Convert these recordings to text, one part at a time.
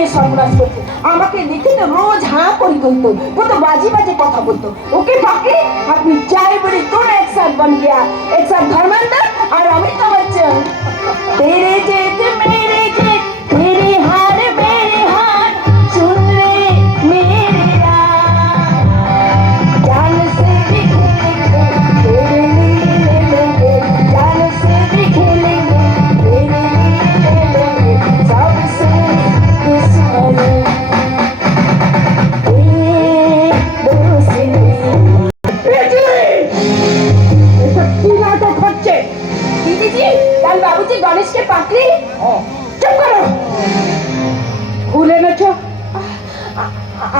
মেয়ে সর্বনাশ করছে। আমাকে দেখে তো রোজ হাঁ করে বলতো, কত বাজে বাজে কথা বলতো। ওকে বাকি আপনি চাই বলে তোর এক সাথ বন গিয়া, এক সাথ ধর্মেন্দ্র আর অমিতাভ বচ্চন। तेरे जेठ मेरे जेठ तेरे हार मेरे हार सुन ले मेरी रात जान से भी खेलेंगे तेरे लिए ले लेंगे जान से भी खेलेंगे तेरे लिए ले लेंगे सबसे दुश्मन बाबूजी गणेश के पाकड़ी चुप करो भूले न छो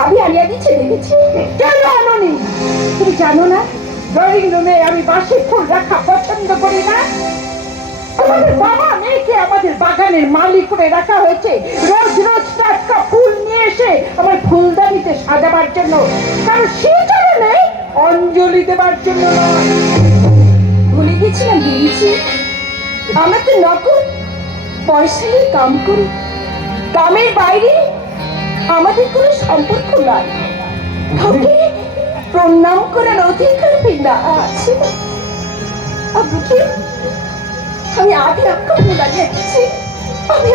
अभी आलिया दीछे देखেছি কেন আনোনি তুমি জানো না ড্রয়িং রুমে আমি বাসি ফুল রাখা পছন্দ করি না আমাদের বাবা মেয়েকে আমাদের বাগানের মালি করে রাখা হয়েছে রোজ রোজ টাটকা ফুল নিয়ে এসে আমার ফুলদানিতে সাজাবার জন্য কারণ সেটা নেই অঞ্জলি দেবার জন্য ভুলে গেছিলাম দিয়েছি আমরা তো নকল পয়সায় কাম করি কামের বাইরে আমাদের কোনো সম্পর্ক নাই কাউকে প্রণাম করার অধিকার না আছে আমি আগে আপনাকে লাগিয়ে দিচ্ছি আমি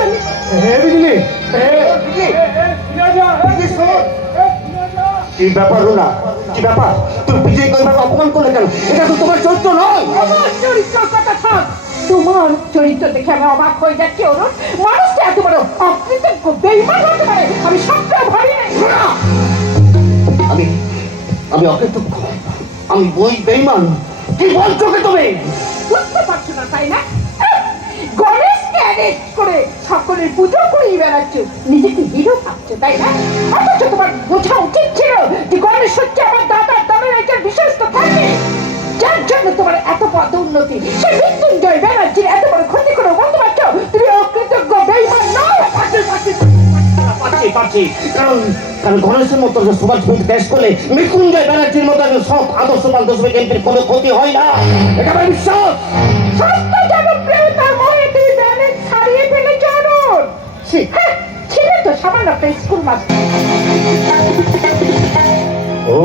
কি ব্যাপার না কি ব্যাপার তুমি বিজয় কইবার অপমান করলে কেন এটা তো তোমার চরিত্র নয় আমার চরিত্র কথা থাক তোমার চরিত্র দেখে আমি অবাক হয়ে যাচ্ছি অরুণ মানুষটা এত বড় অকৃতজ্ঞ বেঈমান হতে পারে আমি সবটা ভাবি নাই আমি অকৃতজ্ঞ আমি বই বেঈমান কি বলছো কে তুমি বুঝতে পারছো না তাই না গণেশকে অ্যারেস্ট করে সকলের পুজো করিয়ে বেড়াচ্ছ নিজেকে হিরো ভাবছো তাই না অথচ তোমার বোঝা উচিত ছিল যে গণেশ হচ্ছে আমার দাদার দলের একজন বিশ্বস্ত কর্মী যার জন্য তোমার এত পদ উন্নতি সে মৃত্যুঞ্জয় ব্যানার্জির এত বড় ক্ষতি করে বলতে পারছো তুমি অকৃতজ্ঞ বেঈমান নও পাচ্ছি কারণ গণেশের মতো সুভাষ দেশ করলে মৃত্যুঞ্জয় ব্যানার্জির মতো একজন সব আদর্শবান দেশবে এমপির কোনো ক্ষতি হয় না এটা আমার বিশ্বাস সস্তা জনপ্রিয়তার মনে তুমি ব্যানার্জ ছাড়িয়ে ফেলেছ অরুণ ছিল তো সামান্য একটা স্কুল মাস্টার ও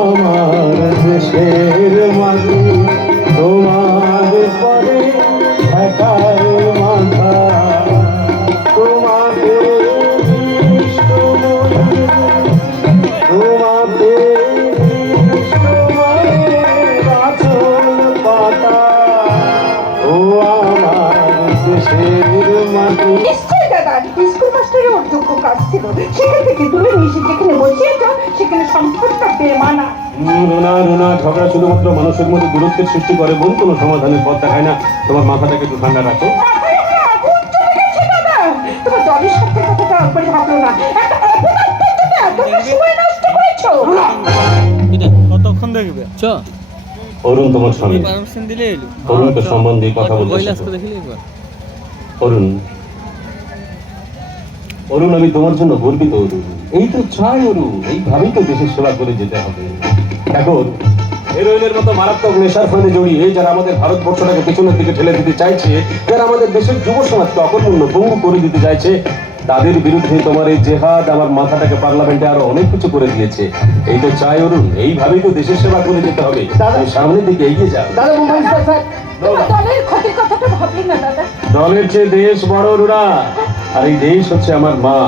আমার দেশের মাটি তোমার পরে একার মাথা তোমাকে তোমাকে পাতা ও আমার দেশের মাটি নিশ্চয়ই দাদা স্কুল মাস্টারের ওর যোগ্য কাজ ছিল সেখান থেকে তুলে নিয়ে যেখানে বসিয়েছ সেখানে সম্পর্কটা বেমানা রুনা ঝগড়া শুধুমাত্র মানুষের মধ্যে দূরত্বের সৃষ্টি করে বোন কোনো সমাধানের পথ দেখায় না তোমার মাথাটাকে একটু ঠান্ডা রাখো তোমার দলের সাথে কথাটা একবারে ভাবলো না একটা অপরাধ সময় নষ্ট করেছো কতক্ষণ দেখবে অরুণ তোমার স্বামী অরুণকে সম্মান দিয়ে কথা বলতে অরুণ আমি তোমার জন্য গর্বিত অরুণ এই তো চাই অরুণ এইভাবেই তো দেশের সেবা করে যেতে হবে এখন হেরোইনের মতো মারাত্মক নেশার ফাঁদে জড়িয়ে যারা আমাদের ভারতবর্ষটাকে পেছনের দিকে ঠেলে দিতে চাইছে যারা আমাদের দেশের যুব সমাজকে অকর্মণ্য পঙ্গু করে দিতে চাইছে তাদের বিরুদ্ধে তোমার এই জেহাদ আমার মাথাটাকে পার্লামেন্টে আরো অনেক কিছু করে দিয়েছে এই তো চাই অরুণ এইভাবেই তো দেশের সেবা করে যেতে হবে সামনের দিকে এগিয়ে যাও দলের ক্ষতির কথাটা ভাবলি না দাদা দলের চেয়ে দেশ বড় রুনা আর এই দেশ হচ্ছে আমার মা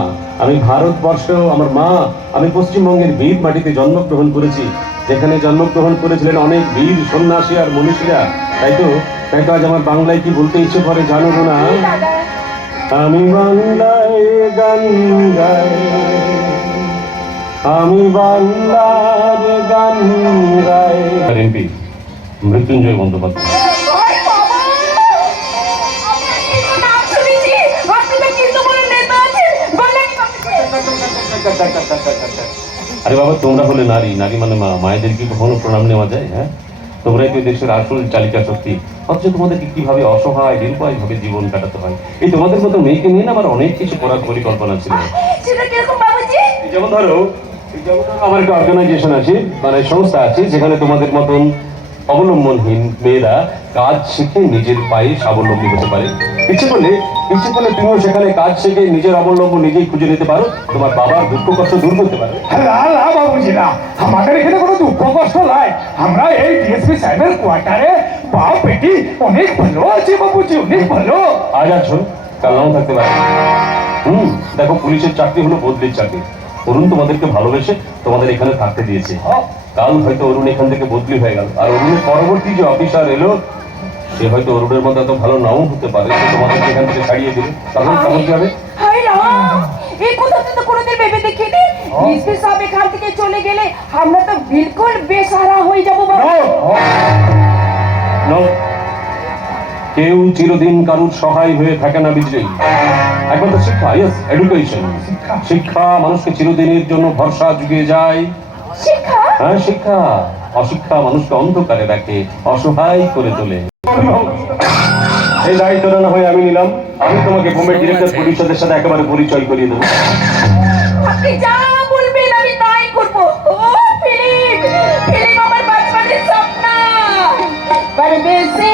আমি ভারতবর্ষ আমার মা আমি পশ্চিমবঙ্গের বীর মাটিতে জন্মগ্রহণ করেছি যেখানে জন্মগ্রহণ করেছিলেন অনেক বীর সন্ন্যাসী আর মনীষীরা তাই তো আজ আমার বাংলায় কি বলতে ইচ্ছে করে জানো না আমি বাংলায় গান গাই আমি বাংলার গান গাই এমপি মৃত্যুঞ্জয় বন্দ্যোপাধ্যায় আরে বাবা তোমরা হলে নারী নারী মানে মা মায়েদের কি কখনো প্রণাম নেওয়া যায় হ্যাঁ তোমরাই তো দেশের আসল চালিকা শক্তি অথচ তোমাদেরকে কিভাবে অসহায় নিরুপায় ভাবে জীবন কাটাতে হয় এই তোমাদের মতো মেয়েকে নিয়ে আমার অনেক কিছু করার পরিকল্পনা ছিল যেমন ধরো আমার একটা অর্গানাইজেশন আছে মানে সংস্থা আছে যেখানে তোমাদের মতন অবলম্বনহীন মেয়েরা কাজ শিখে নিজের পায়ে স্বাবলম্বী হতে পারে। ইচ্ছে করলে তুমিও সেখানে কাজ শিখে নিজের অবলম্বন নিজেই খুঁজে নিতে পারো, তোমার বাবার দুঃখ কষ্ট দূর করতে পারো। না না বাবুজি না, আমাদের এখানে কোনো দুঃখ কষ্ট নাই। আমরা এই ডিএসপি সাহেবের কোয়ার্টারে পা পেটি অনেক ভালো আছি বাবুজি, অনেক ভালো। আজ আছো, কাল নাও থাকতে পারে। দেখো, পুলিশের চাকরি হলো বদলির চাকরি। অরুণ তোমাদেরকে ভালোবেসে তোমাদের এখানে থাকতে দিয়েছে। কাল হয়তো অরুণ এখান থেকে বদলি হয়ে গেল, আর অরুণের পরবর্তী যে অফিসার এলো সে হয়তো অরুণের মতো এত ভালো নাও হতে পারে, সে তোমাদেরকে এখান থেকে ছাড়িয়ে দিল। তখন কেমন কি হবে? হায় রাম, এই কথা তো কোনোদিন ভেবে দেখিনি। ডিএসপি সাহেব এখান থেকে চলে গেলে আমরা তো বিলকুল বেসাহারা হয়ে যাবো বাবা। No. কেউ চিরদিন কারুর সহায় হয়ে থাকে না বিজয়ী। একমাত্র শিক্ষা, ইয়েস, এডুকেশন, শিক্ষা মানুষকে চিরদিনের জন্য ভরসা জুগিয়ে যায়। শিক্ষা? হ্যাঁ, শিক্ষা। অশিক্ষা মানুষকে অন্ধকারে রাখে, অসহায় করে তোলে। এই দায়িত্বটা না হয় আমি নিলাম। আমি তোমাকে বোম্বে ডিরেক্টর পরিষদের সাথে একেবারে পরিচয় করিয়ে দেবো। আপনি যা বলবেন আমি তাই করবো। ও ফিলিপ, ফিলিপ আমার বাচ্চাদের স্বপ্ন। পরদেশে